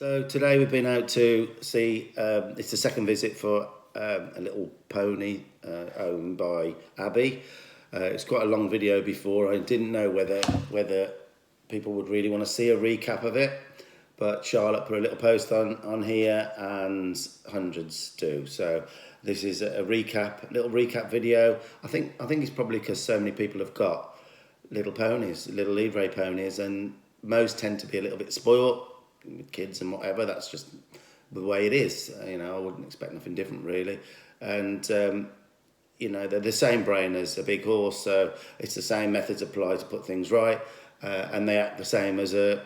So today we've been out to see, it's the second visit for a little pony owned by Abby. It's quite a long video before. I didn't know whether people would really want to see a recap of it, but Charlotte put a little post on here and hundreds do. So this is a little recap video. I think it's probably because so many people have got little ponies, little Livre ponies, and most tend to be a little bit spoiled with kids and whatever. That's just the way it is. I wouldn't expect nothing different really. And they're the same brain as a big horse, so it's the same methods applied to put things right, and they act the same as a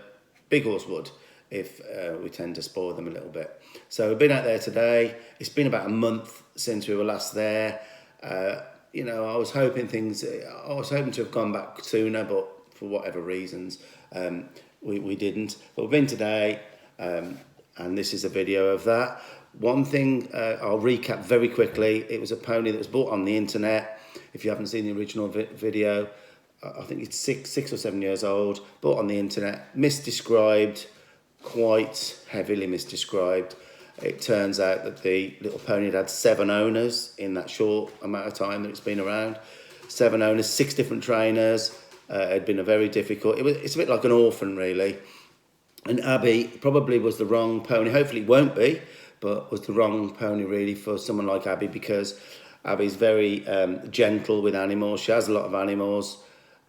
big horse would if we tend to spoil them a little bit. So we've been out there today. It's been about a month since we were last there. I was hoping to have gone back sooner, but for whatever reasons, we didn't. But we've been today, and this is a video of that. One thing I'll recap very quickly. It was a pony that was bought on the internet. If you haven't seen the original video, I think it's six or 7 years old. Bought on the internet, misdescribed, quite heavily misdescribed. It turns out that the little pony had 7 owners in that short amount of time that it's been around. 7 owners, 6 different trainers. It had been a very difficult. It's a bit like an orphan, really. And Abby probably was the wrong pony. Hopefully it won't be, but was the wrong pony really for someone like Abby, because Abby's very gentle with animals. She has a lot of animals,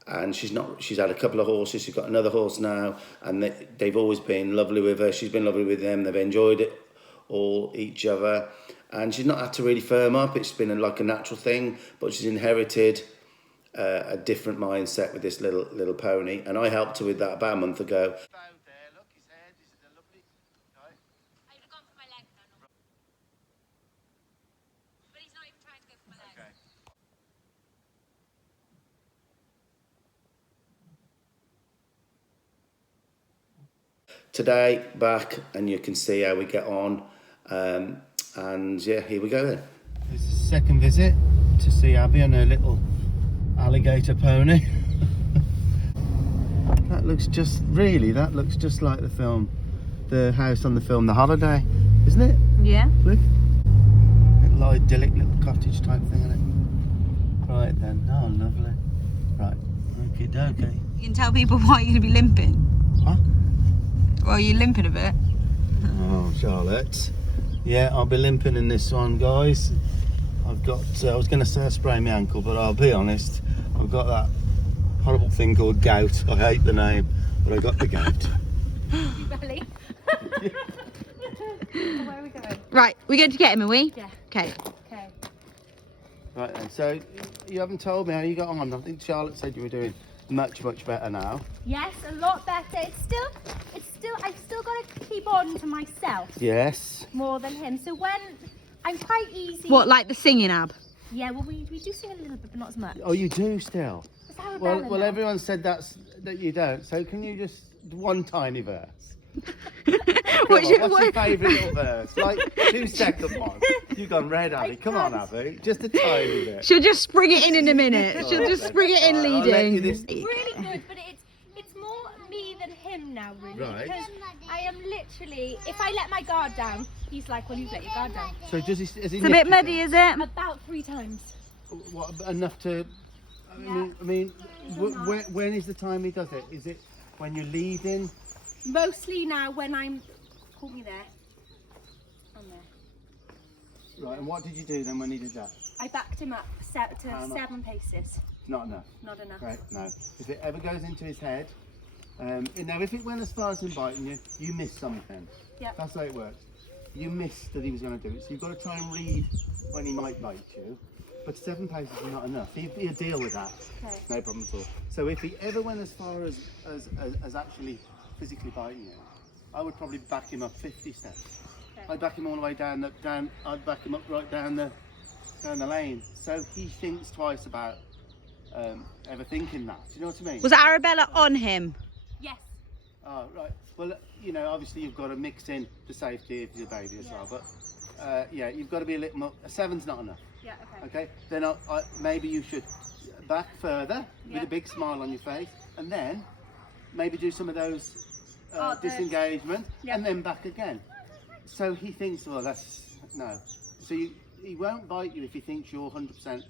and she's had a couple of horses. She's got another horse now, and they've always been lovely with her. She's been lovely with them. They've enjoyed it all, each other, and she's not had to really firm up. It's been like a natural thing, but she's inherited a different mindset with this little pony, and I helped her with that about a month ago. Today back, and you can see how we get on, and yeah, here we go then. This is the second visit to see Abby on her little alligator pony. That looks just like the house on the film The Holiday, isn't it? Yeah. Look, little idyllic little cottage type thing, isn't it? Right then, oh lovely. Right, okay. You can tell people why you're going to be limping. Huh? Well, you're limping a bit. Oh, Charlotte. Yeah, I'll be limping in this one, guys. I've got, I was going to say sprain my ankle, but I'll be honest, I've got that horrible thing called gout. I hate the name, but I got the gout. Belly. Where are we going? Right, we're going to get him, are we? Yeah. Okay. Okay. Right then, so you haven't told me how you got on. I think Charlotte said you were doing much better now. Yes, a lot better. It's still, I've still got to keep on to myself. Yes. More than him. So when I'm quite easy. What, like the singing ab? Yeah, well, we do sing a little bit, but not as much. Oh, you do still? It's Arabella Well, now. everyone said that you don't. So can you just one tiny verse? What's What's your favourite little verse? Like 2 second one. You've gone red, Abby. Come on, Abby. Just a tiny bit. She'll just spring it in a minute. She'll just spring it in I'll let you leading. this- Really good, but it's more me than him now, really. Right. Because I am literally, if I let my guard down, he's like, well, you've let your guard down. So does he? Is he It's a bit muddy, is it? About 3 times. What, enough to? I mean, when is the time he does it? Is it when you're leading? Mostly now when I'm, call me there. I'm there. Right. And what did you do then when he did that? I backed him up to How much? 7 paces. Not enough. Not enough. Right. No. If it ever goes into his head, now if it went as far as him biting you, you missed something. Yeah. That's how it works. You missed that he was going to do it, so you've got to try and read when he might bite you. But 7 paces is not enough. He'll deal with that. Okay. No problem at all. So if he ever went as far as actually physically biting you, I would probably back him up 50 steps. Okay. I'd back him all the way down. I'd back him up right down the lane. So he thinks twice about ever thinking that. Do you know what I mean? Was Arabella on him? Yes. Oh, right. Well, obviously you've got to mix in the safety of your baby as well. But yeah, you've got to be a little more. A 7's not enough. Yeah, okay. Okay. Then maybe you should back further with a big smile on your face, and then maybe do some of those disengagement, Yeah. and then back again. So he thinks, well, that's no. So he won't bite you if he thinks you're 100%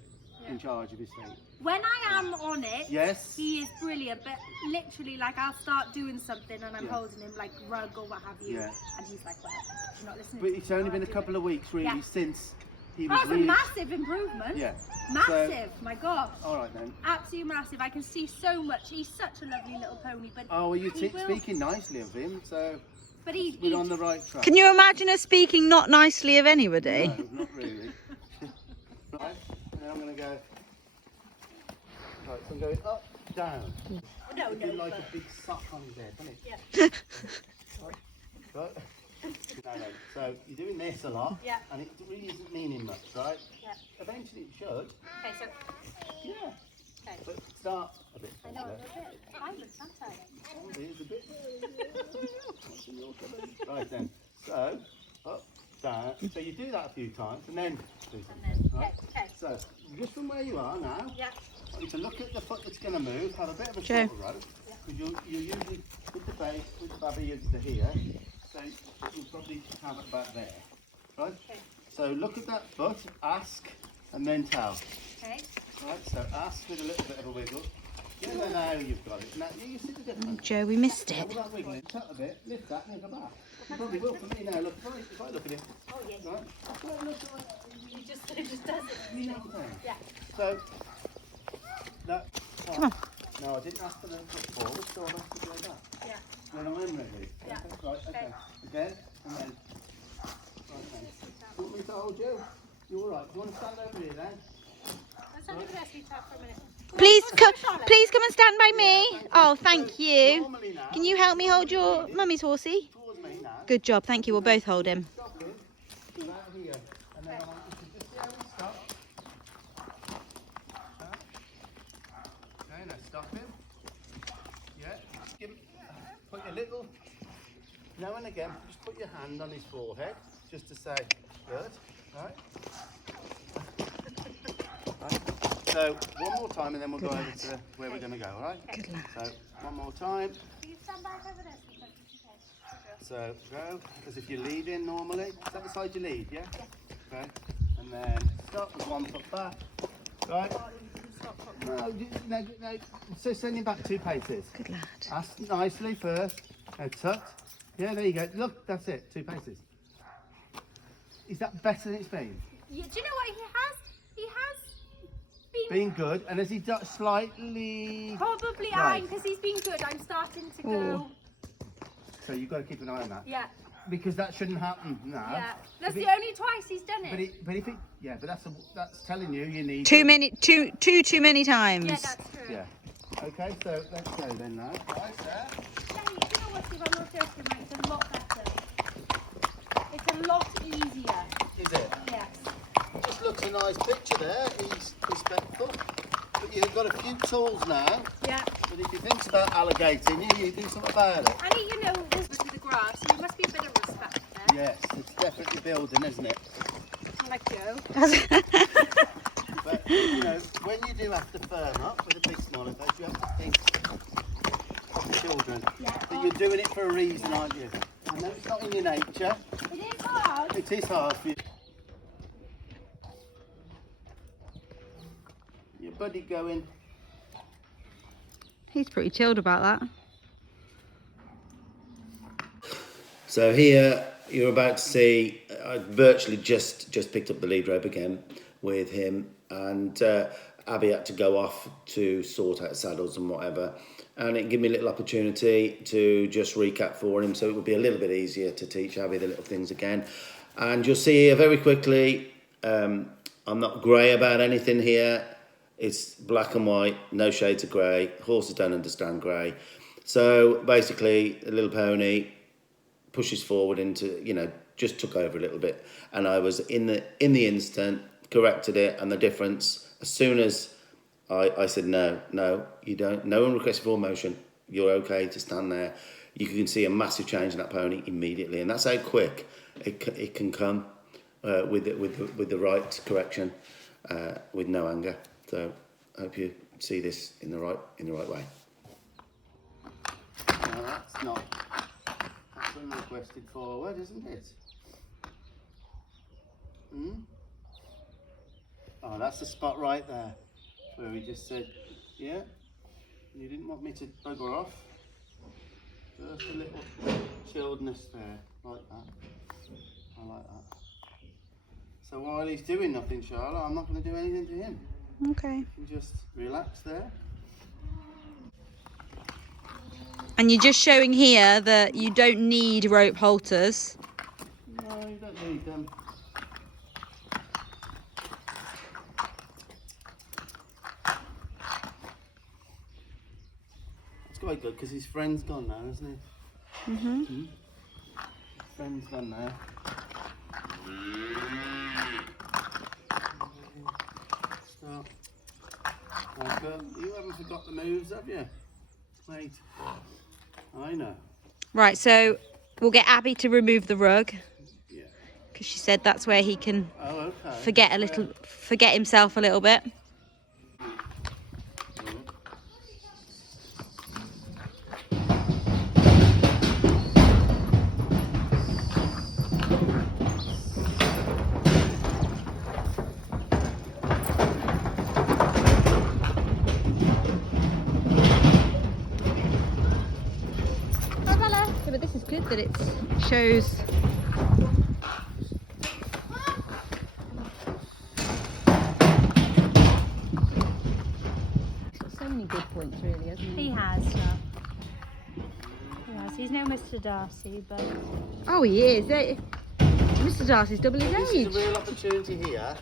in charge of his feet. When I am on it, Yes. he is brilliant, but literally, like, I'll start doing something and I'm Yeah. holding him, like, rug or what have you, Yeah. and he's like, well, you're not listening But to me, it's only so been a I'll do couple it. of weeks really Yeah. since he was That's a really. massive improvement. Yeah. Massive, my gosh. All right then. Absolutely massive. I can see so much. He's such a lovely little pony, but Oh, well, you're he will- speaking nicely of him, so But he, we're on the right track. Can you imagine us speaking not nicely of anybody? No, not really. Right, and then I'm going to go. Right, so I'm going up, down. no, It'd be like but- a big sock on his head, wouldn't it? Yeah. Right. No. So you're doing this a lot, Yeah. and it really isn't meaning much, right? Yeah. Eventually it should. Okay, so Yeah. okay. But start a bit. I know a little bit. I look sometimes. Here's a bit. What's in your cupboard? Right then. So up, down. So you do that a few times, and then do something. Right. Okay. So just from where you are now, Yeah. I want you to look at the foot that's going to move. Have a bit of a Joe. shorter rope, because you usually with the base, with the babby to here. So you'll probably have it about there, right? Okay. So look at that foot, ask, and then tell. Okay. Right. So ask with a little bit of a wiggle. Yeah, now you've got it. Now you see the difference. Joe, we missed Now, it. without wiggling, tap a bit, lift that, and then go back. You probably will for me now. Look, if I look at it, Oh yeah. right? That's what it looks like. It just does it. You know what I'm saying? Yeah. So that. Come on. No, I didn't ask for the foot forward, so I have to do that. Yeah. When I'm ready. Yeah. Right. Okay. Again, and then. Okay. You want me to hold you? You all right? Do you want to stand over here then? Let's have a rest for a minute. Please Let's come, go, Charlotte. please come and stand by me. Oh, thank So, you. Normally now. Can you help me hold your mummy's horsey? Towards me now. Good job, thank you. We'll both hold him. Stop him. Do that here. And then I want you to just see how we stop. Okay, now stop him. Yeah. Give him, put your little, now and again, just put your hand on his forehead, just to say, good. Right. Right. So, one more time and then we'll go over to where we're going to go, all right? Good lad. So, one more time. Will you stand back over this? So go, as if you're leading normally. Is that the side you lead, yeah? Okay. And then stop with 1 foot back. Right? No. So send him back 2 paces. Good lad. Ask nicely first. Now tuck. Yeah, there you go. Look, that's it. 2 paces. Is that better than it's been? Yeah, do you know what he has been Being good. And has he done slightly... probably Right. because he's been good. I'm starting to go. Ooh. So you've got to keep an eye on that. Yeah. Because that shouldn't happen now. Yeah. That's If the it- only twice he's done it. But if it... Yeah, but that's telling you need... Too many times. Yeah, that's true. Yeah. Okay, so let's go then now. Right there. Yeah, you know what, Steve? I'm not joking, mate. It's a lot better. It's a lot easier. Is it? Yes. Just looks a nice picture there. He's respectful. But you've got a few tools now. Yeah. But if he thinks about alligating you, you do something about it. And you know, this is the grass, so you must be a bit of respect there. Yes, it's definitely building, isn't it? Like Joe. But, you know, when you do have to firm up with a big smile face, you have to think of the children. Yeah. That you're doing it for a reason, aren't you? I know it's not in your nature. It is hard. It is hard for you. Your buddy going. He's pretty chilled about that. So here you're about to see, I virtually just picked up the lead rope again with him, and Abby had to go off to sort out saddles and whatever, and it gave me a little opportunity to just recap for him, so it would be a little bit easier to teach Abby the little things again. And you'll see here very quickly, I'm not grey about anything here. It's black and white, no shades of grey. Horses don't understand grey. So basically, a little pony pushes forward into, you know, just took over a little bit, and I was in the instant corrected it, and the difference as soon as I said no, you don't, no one requested full motion, you're okay to stand there, you can see a massive change in that pony immediately, and that's how quick it can come with the right correction, with no anger. So I hope you see this in the right way. No, that's not. requested forward, isn't it? Oh, that's the spot right there where we just said, yeah, you didn't want me to bugger off. Just a little chilledness there, like that. I like that. So while he's doing nothing, Charlotte, I'm not going to do anything to him. Okay. You can just relax there. And you're just showing here that you don't need rope halters. No, you don't need them. It's quite good because his friend's gone now, isn't he? His friend's gone now. Stop. You haven't forgot the moves, have you? Mate. I know. Right, so we'll get Abby to remove the rug. Yeah. Because she said that's where he can Okay. forget himself a little bit. Yeah, but this is good that it shows. He's got so many good points, really, hasn't he? He has, yeah. He has. He's no Mr. Darcy, but... Oh, he is. Mr. Darcy's double his This age. is a real opportunity here.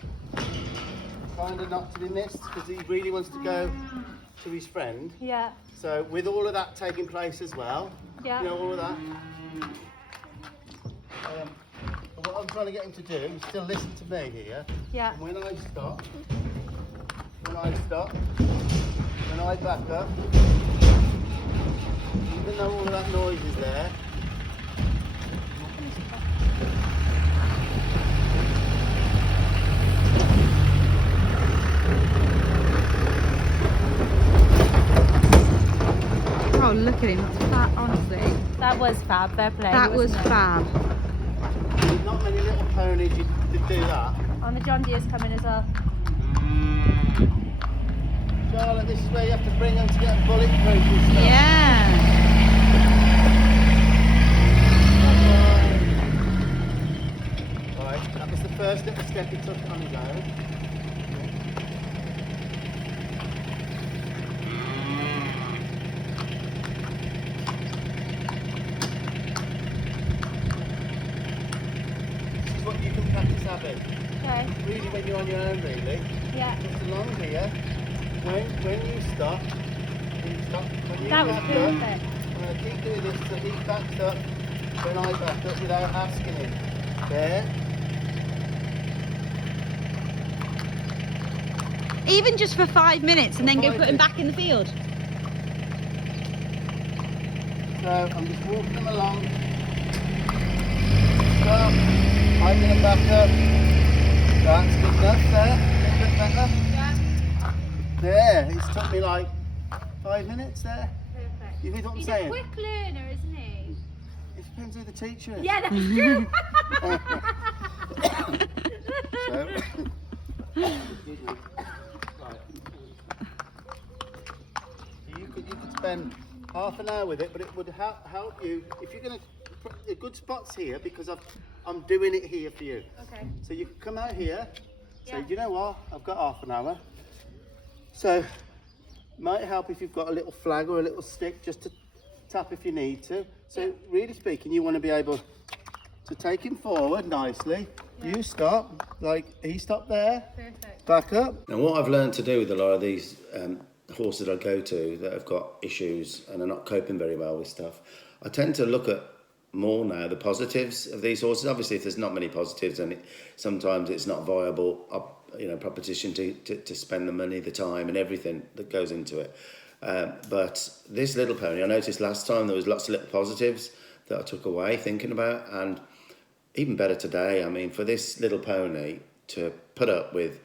Kind of not to be missed because he really wants to go to his friend. Yeah. So with all of that taking place as well, Yeah. you know, all of that. What I'm trying to get him to do is still listen to me here. Yeah. And when I stop, when I back up, even though all of that noise is there, Oh, look at him. That's fab, honestly. That was fab, fair play. That was wasn't it? fab. there's not many little ponies you could do that. And the John Deere's coming as well. Charlotte, this is where you have to bring them to get bulletproof and stuff. Yeah. Right, that was the first little step he took on his own. This is what you can practice having. Okay. Really when you're on your own, really. Yeah. Just along here. When you stop, when you That was back perfect. up, I'm going to keep doing this so he backs up when I back up without asking him. There. Even just for 5 minutes and then go 5 put him minutes. back in the field. So I'm just walking him along. Stop. I'm going to back up. That's good enough there. A little bit better. Yeah. There. It's took me like 5 minutes there. Perfect. You hear what I'm He's saying? a quick learner, isn't he? It depends who the teacher is. Yeah, that's true. So, right. You could spend half an hour with it, but it would help you if you're going to put the good spots here because I'm doing it here for you. Okay. So you can come out here, say, Yeah. do you know what? I've got half an hour. So it might help if you've got a little flag or a little stick just to tap if you need to. So really speaking, you want to be able to take him forward nicely. You stop, like he stopped there. Perfect. Back up. And what I've learned to do with a lot of these horses I go to that have got issues and are not coping very well with stuff, I tend to look at more now the positives of these horses. Obviously, if there's not many positives, and sometimes it's not viable, proposition to spend the money, the time, and everything that goes into it. But this little pony, I noticed last time there was lots of little positives that I took away thinking about, and even better today. I mean, for this little pony to put up with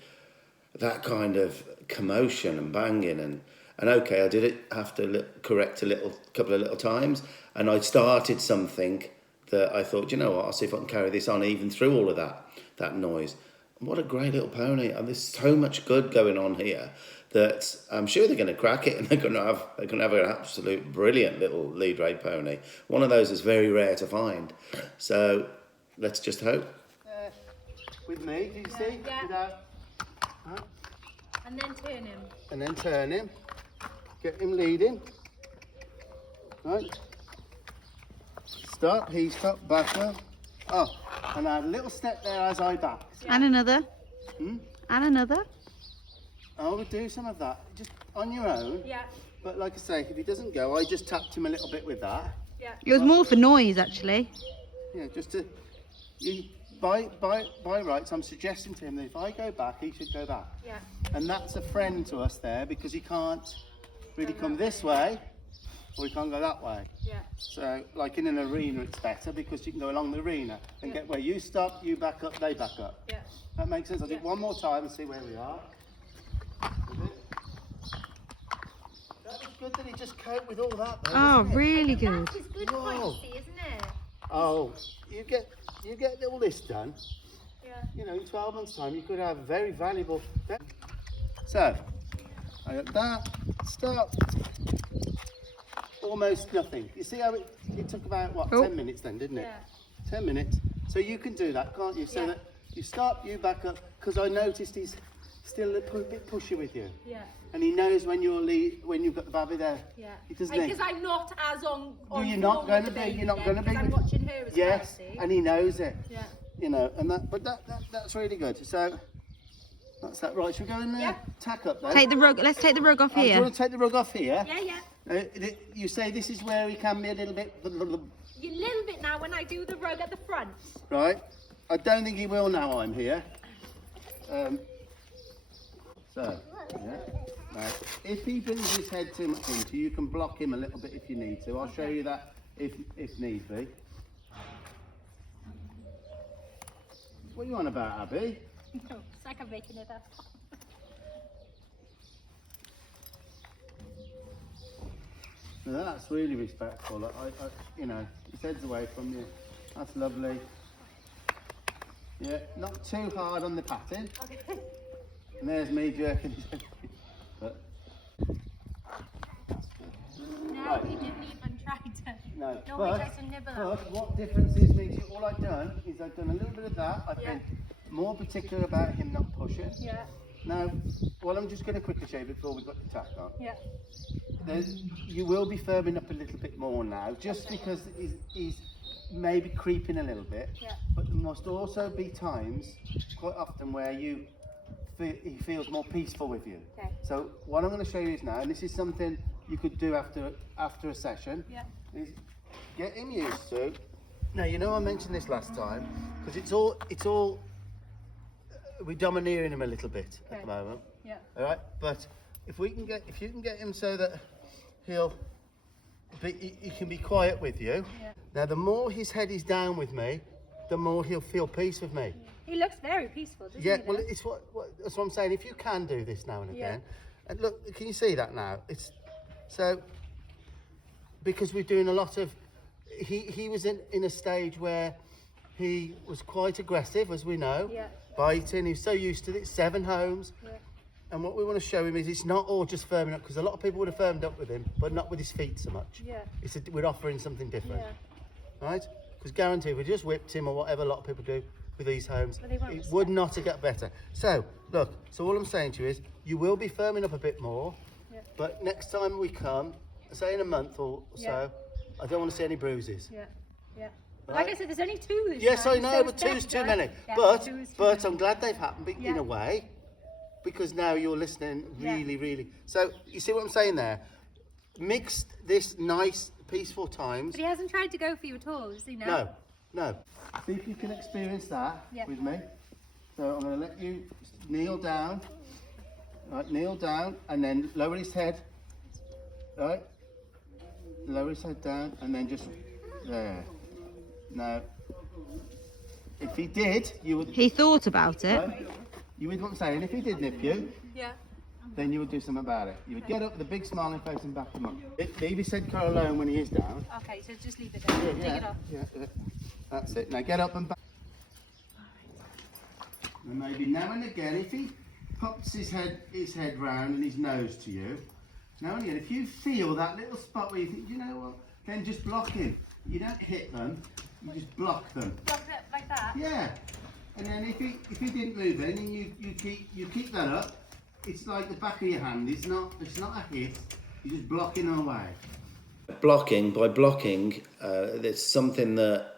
that kind of commotion and banging and okay, I did it have to correct a couple of little times, and I started something that I thought, you know what, I'll see if I can carry this on even through all of that noise. What a great little pony, and there's so much good going on here that I'm sure they're going to crack it, and they're going to have an absolute brilliant little lead rate pony. One of those is very rare to find, so let's just hope. With me, do you see? Yeah. Without, right. And then turn him. And then turn him, get him leading. Right. Stop, he stop, back up. Oh, and I have a little step there as I back. Yeah. And another. And another. I would do some of that, just on your own. Yeah. But like I say, if he doesn't go, I just tapped him a little bit with that. Yeah. It was more for noise, actually. Yeah, just to, by rights, I'm suggesting to him that if I go back, he should go back. Yeah. And that's a friend to us there, because he can't really come this way, or he can't go that way. Yeah. So, like in an arena, it's better because you can go along the arena and get where you stop, you back up, they back up. Yeah. That makes sense. I'll do it one more time and see where we are. That was good that he just coped with all that, though, Oh, wasn't it? really good. That is good Whoa. quality, isn't it? Oh, you get all this done. Yeah. You know, in 12 months' time, you could have very valuable. So, I got that. Stop. Almost nothing. You see how it took about, what, 10 minutes then, didn't it? Yeah. 10 minutes. So you can do that, can't you? So that you stop, you back up, because I noticed he's still a bit pushy with you. Yeah. And he knows when you've got the baby there. Yeah. He doesn't. Because I'm not as on. You're not going to be. You're not going to be. I'm watching her as yes, well, see? and he knows it. Yeah. You know, and that's really good. So that's that. Right, should we go in there? Yeah. Tack up then. Take the rug. Let's take the rug off Do you here. want to take the rug off here? Yeah, yeah. You say this is where he can be a little bit. A little bit now when I do the rug at the front. Right. I don't think he will now I'm here. So, yeah. Right. If he brings his head too much into you, can block him a little bit if you need to. I'll show you that if need be. What are you on about, Abby? It's like I'm making it up. No, that's really respectful. You know, his head's away from you. That's lovely. Yeah, not too hard on the patting. Okay. And there's me jerking. But, No, right. we didn't even try to. No, Nobody tries to nibble at but what difference is me? All I've done is I've done a little bit of that. I've been more particular about him not pushing. Yeah. Now, well, I'm just going to quickly show you before we've got the tack on. Yeah. You will be firming up a little bit more now, just because he's maybe creeping a little bit. Yeah. But there must also be times, quite often, where he feels more peaceful with you. Okay. So what I'm going to show you is now, and this is something you could do after a session, Yeah. is get him used to. Now, you know I mentioned this last time, because it's all we're domineering him a little bit at the moment. Yeah. All right, but if you can get him so that he can be quiet with you. Yeah. Now, the more his head is down with me, the more he'll feel peace with me. He looks very peaceful, doesn't Yeah, he? well, it's that's what I'm saying. If you can do this now and again, and look, can you see that now? It's so because we're doing a lot of. He was in a stage where he was quite aggressive, as we know, biting. He's so used to it. 7 homes. Yeah. And what we want to show him is it's not all just firming up, because a lot of people would have firmed up with him, but not with his feet so much. Yeah. We're offering something different, Yeah. right? Because guaranteed, if we just whipped him or whatever a lot of people do with these homes, But they won't it respect. would not have got better. So, look, so all I'm saying to you is you will be firming up a bit more, but next time we come, say in a month or so, I don't want to see any bruises. Yeah. Yeah. Right? Like I said, there's only 2 this Yes, time. I know, so but it's 2's too better. many. Yeah, But 2 is too but many. I'm glad they've happened in a way, because now you're listening really. So you see what I'm saying there? Mixed this nice, peaceful times. But he hasn't tried to go for you at all, has he? No. No. See if you can experience that Yeah. with me. So I'm going to let you kneel down. Right, kneel down and then lower his head. Right? Lower his head down and then just there. Now, if he did, you would. He thought about it. Right? You would what I'm saying. If he did nip you, Yeah. then you would do something about it. You would get up with a big smiling face and back him up. Leave his head curl alone when he is down. Okay, so just leave it there. Take it off. Yeah, that's it. Now get up and back. And maybe now and again, if he pops his head round and his nose to you, now and again, if you feel that little spot where you think, you know what, then just block him. You don't hit them, you just block them. Block it like that? Yeah. And then if he didn't move in and you keep that up, it's like the back of your hand. It's not a hit. You're just blocking away. By blocking, there's something that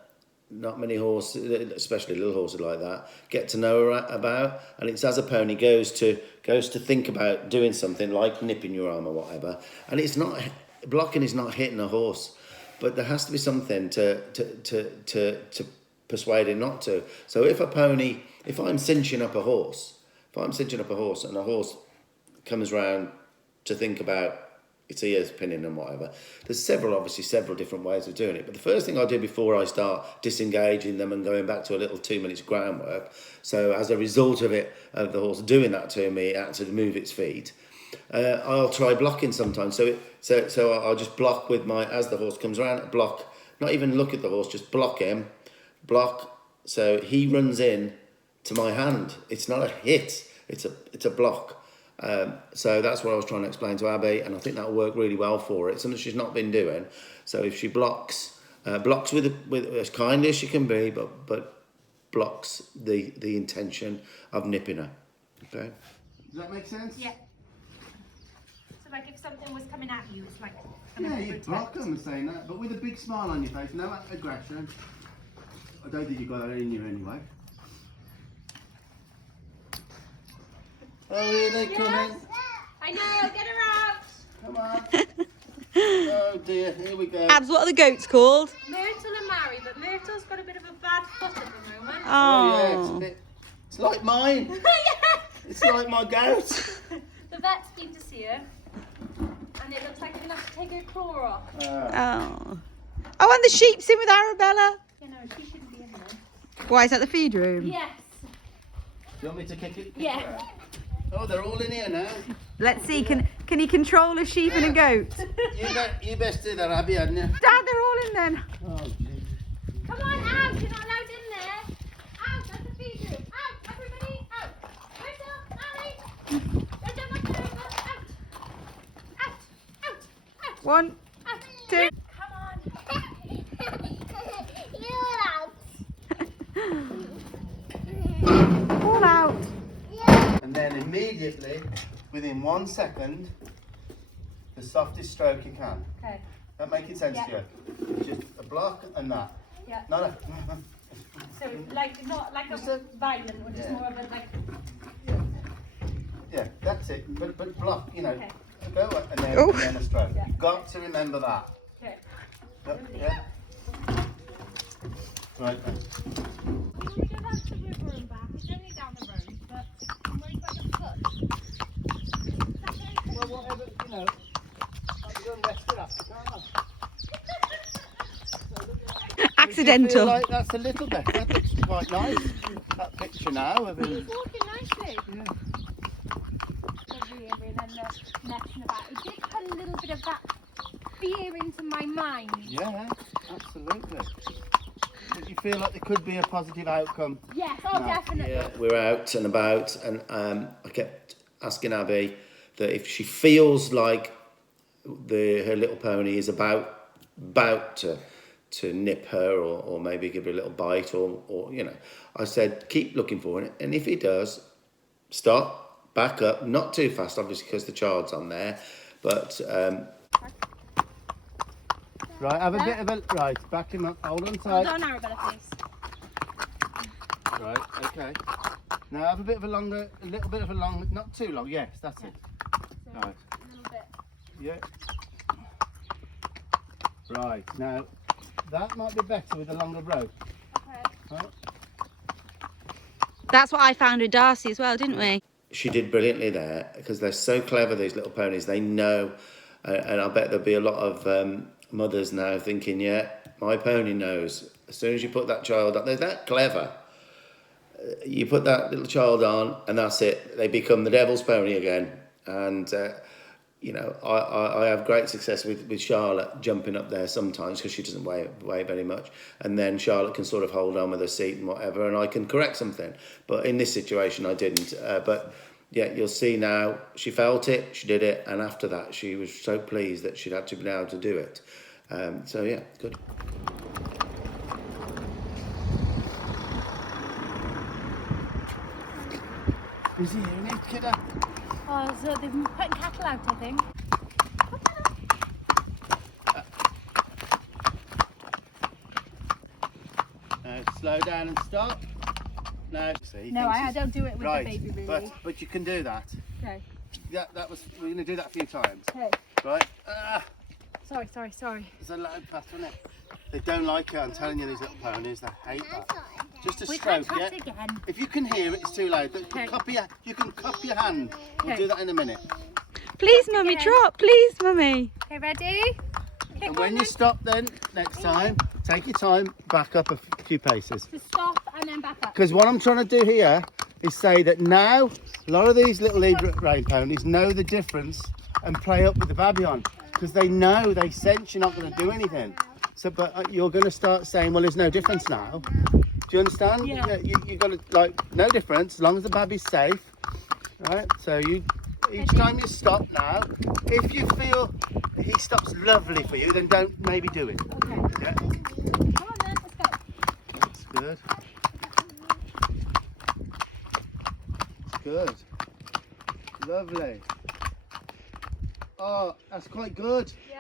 not many horses, especially little horses like that, get to know about. And it's as a pony goes to think about doing something like nipping your arm or whatever. And it's not blocking is not hitting a horse, but there has to be something to persuade him not to. So if I'm cinching up a horse and a horse comes round to think about its ears pinning and whatever, there's several different ways of doing it. But the first thing I do before I start disengaging them and going back to a little 2 minutes groundwork, so as a result of the horse doing that to me, it had to move its feet, I'll try blocking sometimes. So I'll just block with as the horse comes around, block, not even look at the horse, just block him, so he runs in to my hand. It's not a hit, it's a block. So that's what I was trying to explain to Abby, and I think that'll work really well for her. It's something she's not been doing. So if she blocks with as kind as she can be, but blocks the intention of nipping her. Okay. Does that make sense? Yeah. So like if something was coming at you, it's like you block them and saying that, but with a big smile on your face, no aggression. I don't think you've got that in you anyway. Oh, here they coming. I know, get her out. Come on. Oh dear, here we go. Abs, what are the goats called? Myrtle and Mary, but Myrtle's got a bit of a bad foot at the moment. Oh, it's like mine. Yeah. It's like my goat. The vet's been to see her, and it looks like they're going to have to take her claw off. oh, and the sheep's in with Arabella. You know, she shouldn't be in there. Why, is that the feed room? Yes. Do you want me to kick it? Yeah. Oh, they're all in here now. Let's see, can he control a sheep and a goat? You best do that, Abby, hadn't you? Dad, they're all in then. Oh, jeez. Come on, out. You're not allowed in there. Out, that's the feed room. Out, everybody, out. Myrtle, Mary. Rachel, knock her over. Out. Out, out, out. 1, 2. Come on. All out. And then immediately, within 1 second, the softest stroke you can. Okay. That making sense to you? Just a block and that. Yeah. Not a... So, like, not like a violent one, just more of a, like... Yeah, that's it. But block, you know. Okay. Go and then a stroke. Yeah. You've got to remember that. Okay. Yeah. Right. We would have had to river and back. It's only down the road, but I'm worried about your foot. Well, whatever, you know. You don't rest it up, can't I? Accidental. I feel like that's a little better. That looks quite nice. That picture now of him. He's walking nicely. Yeah. The rearing and the messing about. It did put a little bit of that fear into my mind. Yeah, absolutely. Did you feel like there could be a positive outcome? Yes, definitely. Yeah, we're out and about, and I kept asking Abby that if she feels like her little pony is about to nip her or maybe give her a little bite or you know, I said keep looking for it, and if he does, stop, back up, not too fast obviously because the child's on there, but right, have a bit of a right, back him up, hold on tight. Hold on, Arabella, please. Right, okay. Now have a little bit of a long, not too long, yes, that's it. So, Right. a little bit. Yeah. Right, now that might be better with a longer rope. Okay. Right. That's what I found with Darcy as well, didn't we? She did brilliantly there because they're so clever, these little ponies. They know, and I bet there'll be a lot of mothers now thinking, yeah, my pony knows. As soon as you put that child on, they're that clever. You put that little child on and that's it. They become the devil's pony again. And you know, I have great success with Charlotte jumping up there sometimes because she doesn't weigh very much, and then Charlotte can sort of hold on with her seat and whatever, and I can correct something. But in this situation, I didn't. But yeah, you'll see now. She felt it, she did it, and after that, she was so pleased that she'd actually been able to do it. So yeah, good. Is he hearing it, kiddo? Oh, so they've been putting cattle out, I think. Slow down and stop. No, see, No, I don't do it with right, the baby, really. but you can do that. Okay. That was, we're going to do that a few times. Okay. Right? Sorry. There's a loud path, isn't it? They don't like it, I'm telling you, these little ponies, they hate that. Just a We stroke, can yeah? cut again. If you can hear it, it's too loud. Okay. You can cup your hand. We'll Okay. do that in a minute. Please, Mummy, again. trot. Please, Mummy. Okay, ready? Okay, And go when on you then. stop then, next time, take your time, back up a few paces. To stop and then back up. Because what I'm trying to do here is say that now a lot of these little lead rein ponies know the difference and play up with the baby on, because they know, they sense you're not going to do anything. So, but you're going to start saying, well, there's no difference now. Do you understand? Yeah. You got to, like, no difference as long as the baby's safe, right? So each time you stop now, if you feel he stops lovely for you, then don't maybe do it. Okay. Yeah, Come on then, let's go. that's good. Good. Lovely. Oh, that's quite good. Yeah.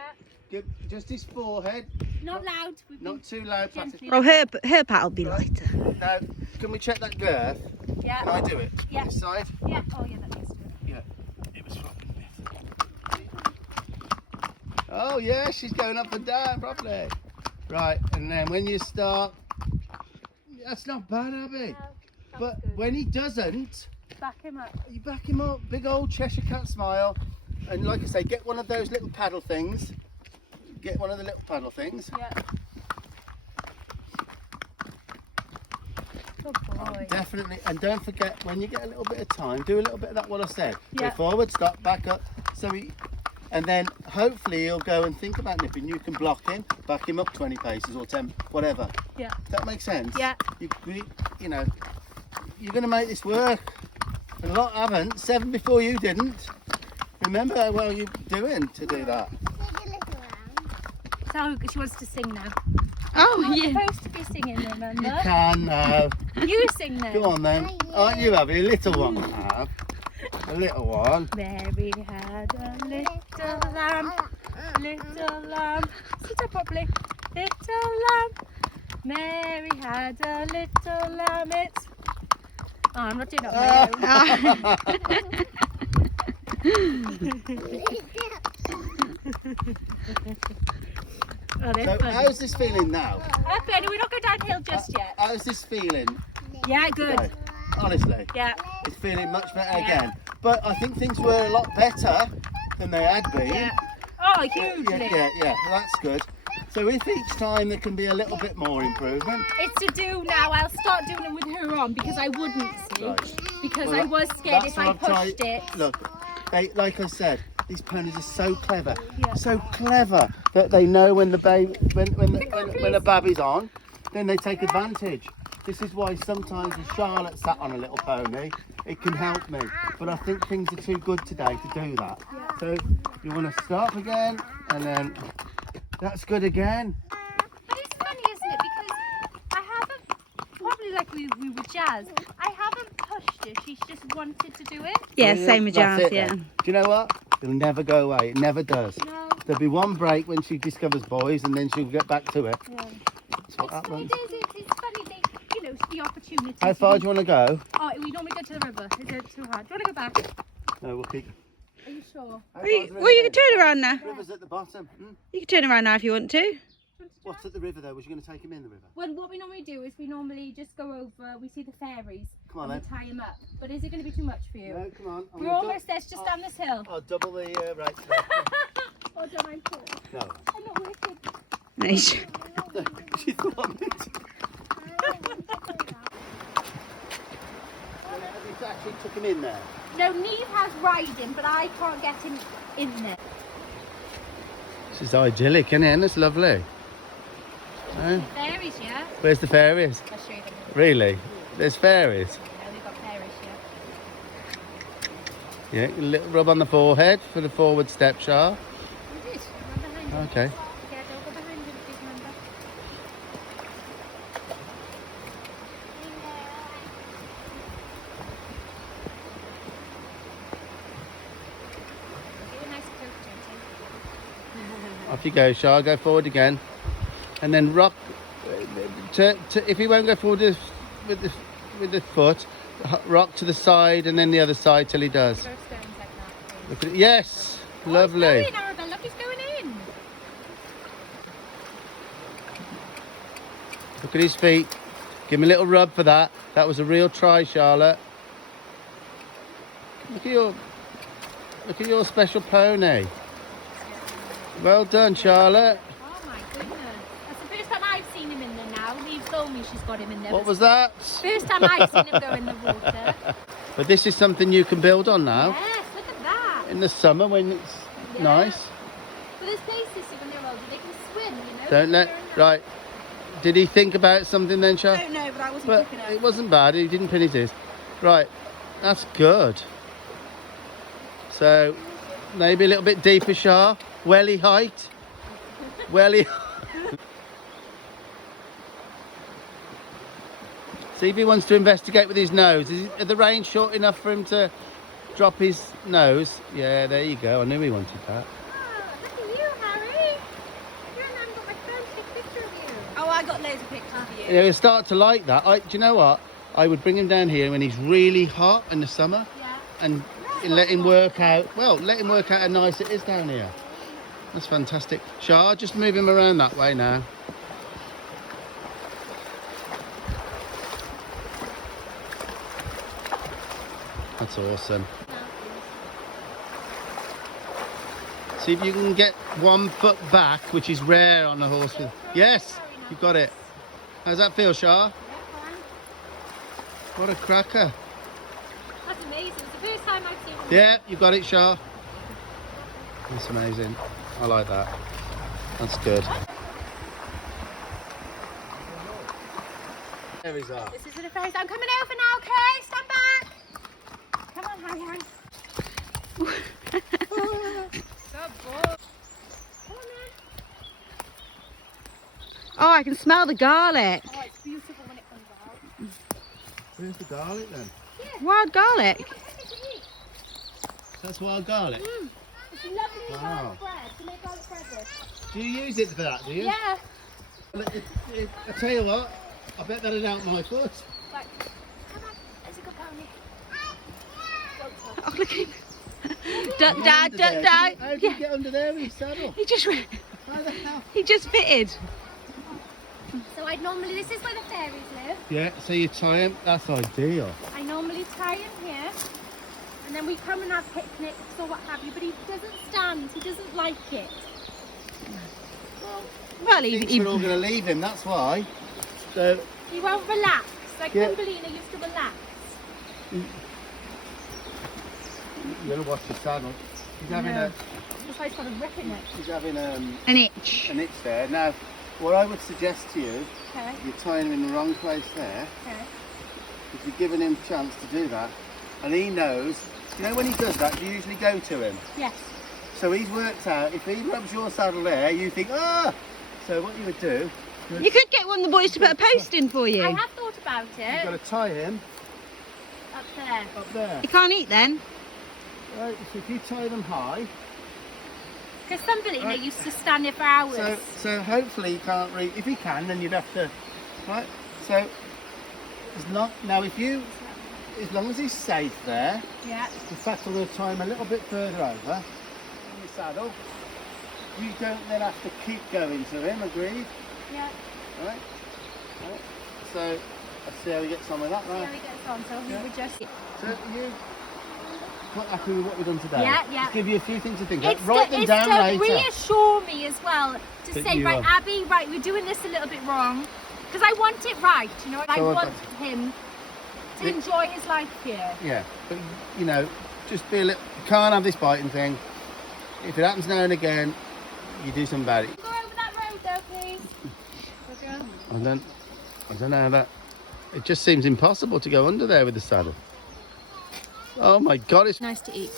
Give just his forehead. Not loud. We've Not too loud. Pat. gently. Oh, her pat will be lighter. Now, can we check that girth? Yeah. Can I do it? Yeah. On this side? Yeah. Oh, yeah, that needs to be. Yeah. It was fucking bit. Oh, yeah, she's going up and down properly. Right, and then when you start, that's not bad, Abby. But good. when he doesn't, Back him up. you back him up, big old Cheshire Cat smile, and like I say, get one of those little paddle things. Get one of the little paddle things. Yeah. Good boy. Definitely, and don't forget when you get a little bit of time, do a little bit of that what I said. Yeah. Go forward, stop, back up. And then hopefully he'll go and think about nipping. You can block him, back him up 20 paces or 10, whatever. Yeah. That makes sense. Yeah. You know, you're going to make this work. A lot haven't. 7 before you didn't. Remember how well you're doing to do that. So she wants to sing now. Oh, You're yeah. supposed to be singing, remember? You can now. You sing then. Go on then. Aren't you, Abby? A little one, have. A little one. Mary had a little lamb, sit up properly, little lamb. Mary had a little lamb, it's... Oh, I'm not doing it on my own. Oh, they're So funny. how's this feeling now? Okay, we're not going downhill just yet. How's this feeling? Yeah, good. today? Honestly, Yeah, it's feeling much better Yeah. again. But I think things were a lot better than they had been. yeah. Oh, hugely. Yeah, that's good. So if each time there can be a little bit more improvement. It's to do now. I'll start doing it with her on because I wouldn't see. Right. Because Well, I was scared that's if I what I've tried- pushed it. Look, like I said, these ponies are so clever, Yeah. so clever that they know when the baby, when a baby's on, then they take advantage. This is why sometimes if Charlotte sat on a little pony, it can help me. But I think things are too good today to do that. Yeah. So you want to stop again, and then that's good again. But it's funny, isn't it? Because I haven't, probably like we were Jazz, I haven't pushed her. She's just wanted to do it. Yeah, same with That's Jazz, it yeah. then. Do you know what? It'll never go away. It never does. No. There'll be one break when she discovers boys, and then she'll get back to it. Yeah. That's what happens. It's funny, the opportunity. How far do you want to go? Oh, we normally go to the river. Is it too hard? Do you want to go back? No, we'll keep. Are you sure? How Well, you, far's the well, you river can turn around now. then? River's at the bottom. Hmm? You can turn around now if you want to. What's at the river though? Was you going to take him in the river? Well, what we normally do is we normally just go over, we see the fairies, Come on and we tie them up. But is it going to be too much for you? No, come on. I'm We're gonna almost there, it's just down this hill. I'll double the right. Oh, don't mind Paul. No. I'm not wicked. Nice. She thought it. Have you actually took him in there? No, Neve has riding, but I can't get him in there. This is idyllic, isn't it? It's lovely. Fairies, yeah? Where's the fairies? I'll show you them. Really? There's fairies? Yeah, we've got fairies, Yeah, a little rub on the forehead for the forward step, Shah. yeah. It is. Run behind him. Okay. Yeah, don't go behind him, please remember. Give a nice tilt, Off you go, Shah. Go forward again. And then rock. If he won't go forward with the foot, rock to the side and then the other side till he does. Throw stones like that. Look at it. Yes! Lovely. Oh, he's going in, Arabella. Look, he's going in. Look at his feet. Give him a little rub for that. That was a real try, Charlotte. Look at your special pony. Well done, Charlotte. Oh my goodness. That's the first time I've seen him in there now. Neve told me she's got him in there. What was that? First time I've seen him go in the water. But this is something you can build on now. Yes, look at that. In the summer when it's Yeah. nice. But there's places when they're older, they can swim, you know. Don't let... Right. Did he think about something then, I Charlotte? don't know, but I wasn't But looking at it wasn't bad. He didn't pin his ears. Right. That's good. So, maybe a little bit deeper, Shah. Welly height. Welly. See if he wants to investigate with his nose. Are the reins short enough for him to drop his nose? Yeah, there you go. I knew he wanted that. Oh, look at you, Harry. You and I got my phone to take a picture of you. Oh, I got loads of pictures of you. Yeah, he'll start to like that. Do you know what? I would bring him down here when he's really hot in the summer Yeah. and let him work out. Well, let him work out how nice it is down here. That's fantastic. Shah, just move him around that way now. That's awesome. See if you can get 1 foot back, which is rare on a horse. Yes, you've got it. How's that feel, Shah? Yeah, fine. What a cracker. That's amazing. It's the first time I've seen him. Yeah, you got it, Shah. That's amazing. I like that. That's good. There he's are. This is the fairies. I'm coming over now, okay? Stand back. Come on, Harry, Harry. Good boy. Come on, then. Oh, I can smell the garlic. Oh, it's beautiful when it comes out. Where's the garlic then? Wild garlic. Yeah, but take it to eat. That's wild garlic. It's lovely Wow. garlic bread. To make garlic bread with. Do you use it for that, do you? Yeah. Well, I tell you what, I bet that'd help my foot. Right. Come on. There's a good pony. Oh, look at him. Duck, Get dad, under duck, there. dad. How did you get under there with his saddle? He just How the hell? he just fitted. So I'd normally, this is where the fairies live. Yeah, so you tie him, that's ideal. I normally tie him here. And then we come and have picnics or what have you. But he doesn't stand. He doesn't like it. Well, He thinks we're all going to leave him, that's why. So, He won't relax. Like Yeah. Thumbelina used to relax. you're going to watch his saddle. He's having No. That's why he's got a rip in it. he's having an itch. an itch there. Now, what I would suggest to you, Okay. you're tying him in the wrong place there, Okay. is you're giving him a chance to do that. And he knows, you know when he does that, you usually go to him. Yes. So he's worked out, if he rubs your saddle there, you think, ah! So what you would do, You could get one of the boys to put a post in for you. I have thought about you've got it. to tie him Up there. up there. You can't eat then. Right, so if you tie them high, Because Thumbelina Right. used to stand here for hours. so hopefully you can't reach, if he can, then you'd have to, right? So, now if you, as long as he's safe there, Yeah. in fact I'm going to tie him a little bit further over in the saddle. You don't then have to keep going to him, agreed? Yeah. Right? Right. So, let's see how he gets on with that, There right? he gets on. So he Yeah. would just. So, you quite happy with what we've done today? Yeah, yeah. Just give you a few things to think about. It's Write to, them it's down to later. reassure me as well to That say, you right, are- Abby, right, we're doing this a little bit wrong. Because I want it right, you know, and I So want I've him to It- enjoy his life here. Yeah, but you know, just be a little, can't have this biting thing. If it happens now and again, you do something about it. Go over that road though, please. I don't know how that, it just seems impossible to go under there with the saddle. Oh my God, it's Nice to eat.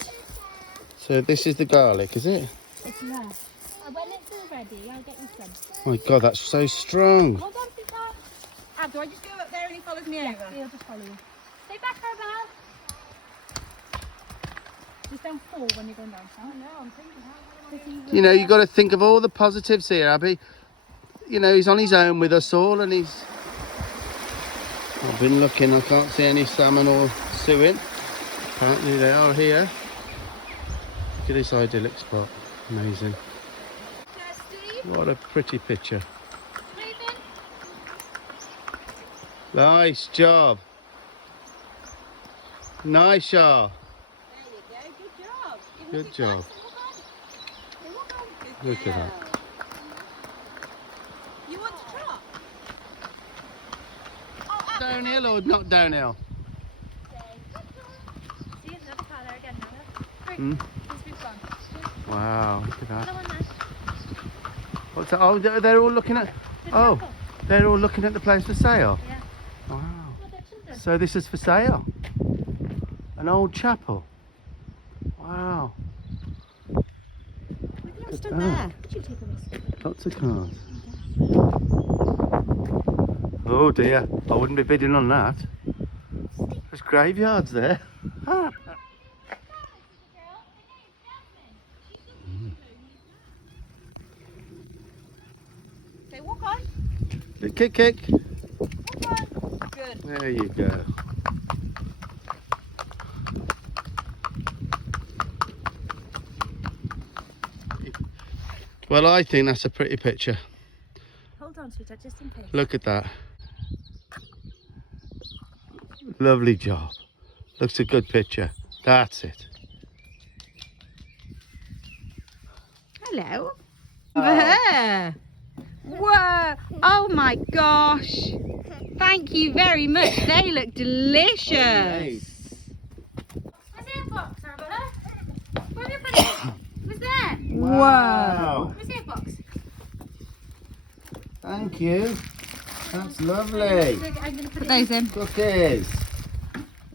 So this is the garlic, is it? It's nice. When it's all ready, I'll get you some. Oh my God, that's so strong. Hold on, sweetheart. Do I just go up there and he follows me Yeah, over? he'll just follow you. Stay back, Arabelle. Just don't fall when you're going down. Oh no, I'm thinking how. You know, you've got to think of all the positives here, Abby. You know, he's on his own with us all and he's... I've been looking, I can't see any salmon or suing. Apparently they are here. Look at this idyllic spot. Amazing. What a pretty picture. Nice job. Nice job. There you go. Good job. Good job. Look at that. You want to trot? Downhill or not downhill? See another colour again now. Hmm? This big one. Wow, look at that. Another one there. What's that? Oh, they're all looking at... Oh, they're all looking at the place for sale? Yeah. Wow. Oh, they're children. So this is for sale? An old chapel? Wow. We've stood there. Could you take a risk? Lots of cars. Oh dear, I wouldn't be bidding on that. There's graveyards there. Okay, walk on. Kick, kick. Walk on. Good. There you go. Well, I think that's a pretty picture. Hold on, sweetheart, just in case. Look at that. Lovely job. Looks a good picture. That's it. Hello. There. Whoa. Oh my gosh. Thank you very much. They look delicious. Nice. Where's the box, Arabella? Where have you put it? Who's there? Wow. Where's the box? Thank you. That's lovely. I'm going to Put those in. Cookies.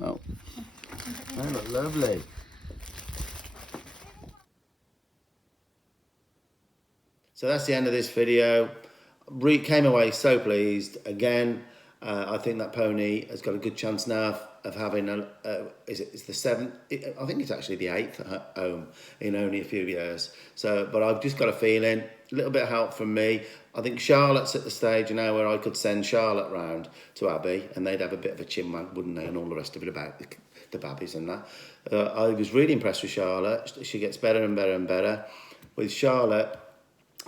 Oh, they look lovely. So that's the end of this video. Came away so pleased. Again, I think that pony has got a good chance now of having it's the 7th, I think it's actually the 8th home in only a few years. So, but I've just got a feeling, a little bit of help from me. I think Charlotte's at the stage now where I could send Charlotte round to Abby and they'd have a bit of a chinwag, wouldn't they, and all the rest of it about the babbies and that. I was really impressed with Charlotte. She gets better and better and better. With Charlotte,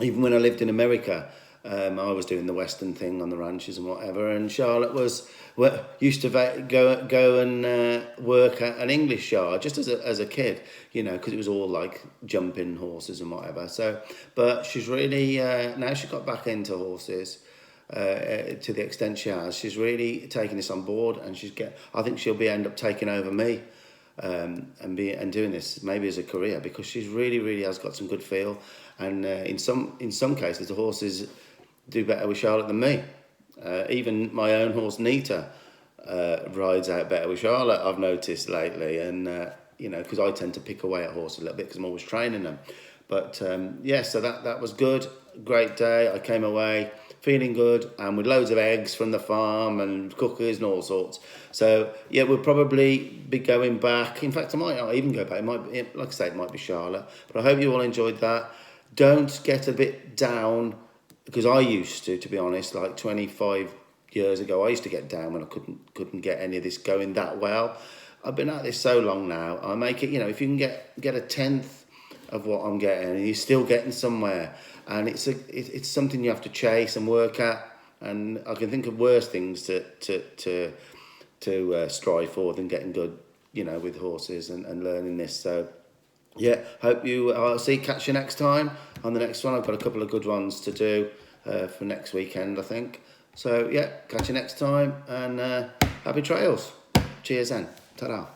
even when I lived in America, I was doing the Western thing on the ranches and whatever, and Charlotte used to go and work at an English yard just as a kid, you know, because it was all like jumping horses and whatever. So, but she's really now she got back into horses to the extent she has. She's really taking this on board, and I think she'll end up taking over me. And doing this maybe as a career, because she's really has got some good feel, and in some cases the horses do better with Charlotte than me. Even my own horse Nita rides out better with Charlotte, I've noticed lately, and you know, because I tend to pick away at horses a little bit because I'm always training them. But yeah, so that was good. Great day. I came away feeling good and with loads of eggs from the farm and cookies and all sorts. So yeah, we'll probably be going back. In fact, I might not even go back. It might be, like I say, it might be Charlotte. But I hope you all enjoyed that. Don't get a bit down, because I used to be honest, like 25 years ago, I used to get down when I couldn't get any of this going that well. I've been at this so long now. I make it, you know, if you can get a tenth of what I'm getting, and you're still getting somewhere, and it's something you have to chase and work at. And I can think of worse things to strive for than getting good, you know, with horses and learning this. So yeah, hope I'll catch you next time on the next one. I've got a couple of good ones to do for next weekend, I think. So yeah, catch you next time, and happy trails. Cheers then. Ta-da.